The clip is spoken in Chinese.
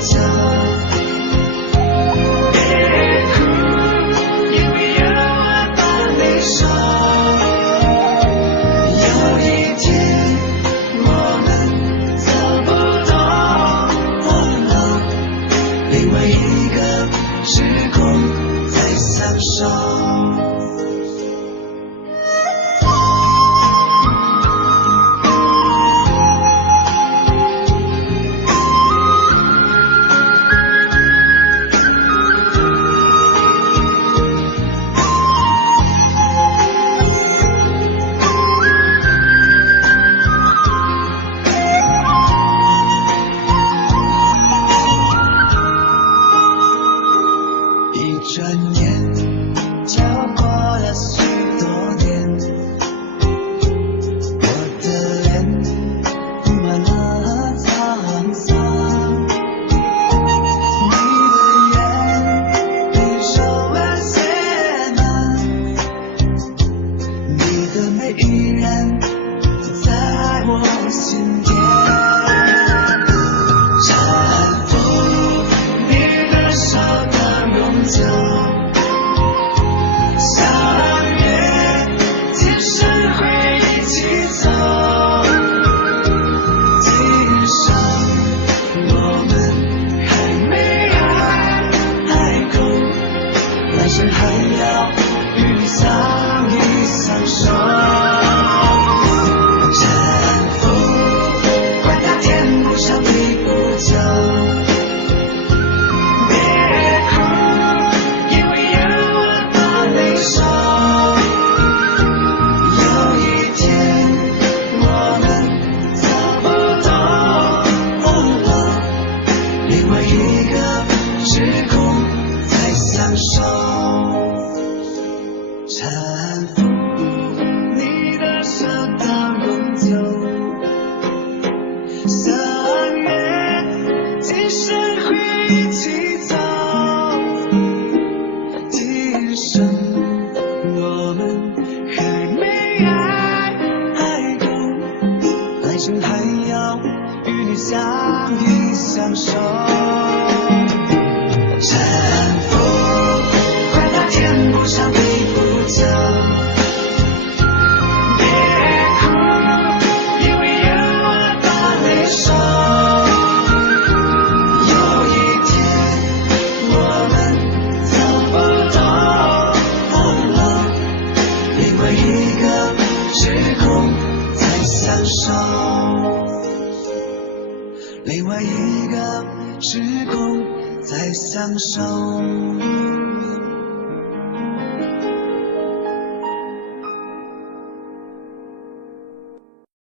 救。别哭，因为有我把你守。有一天我们走不动，另外一个时空在相守。转眼就过了许多年，我的脸布满了沧桑，你的眼里手纹写满，你的美依然在我心田，搀扶你的手的永久。还要与你相依相守，搀扶，管他天不长地不久。别哭，因为有我把你守。有一天我们走不动，另外一个时空在相守。搀扶你的手到永久，相约今生会一起走，今生我们还没爱够，来生还要与你相依相守。搀扶，管他天不长地不久。别哭，因为有我把你守。有一天我们走不动，另外一个时空在相守，另外一个时空在相守。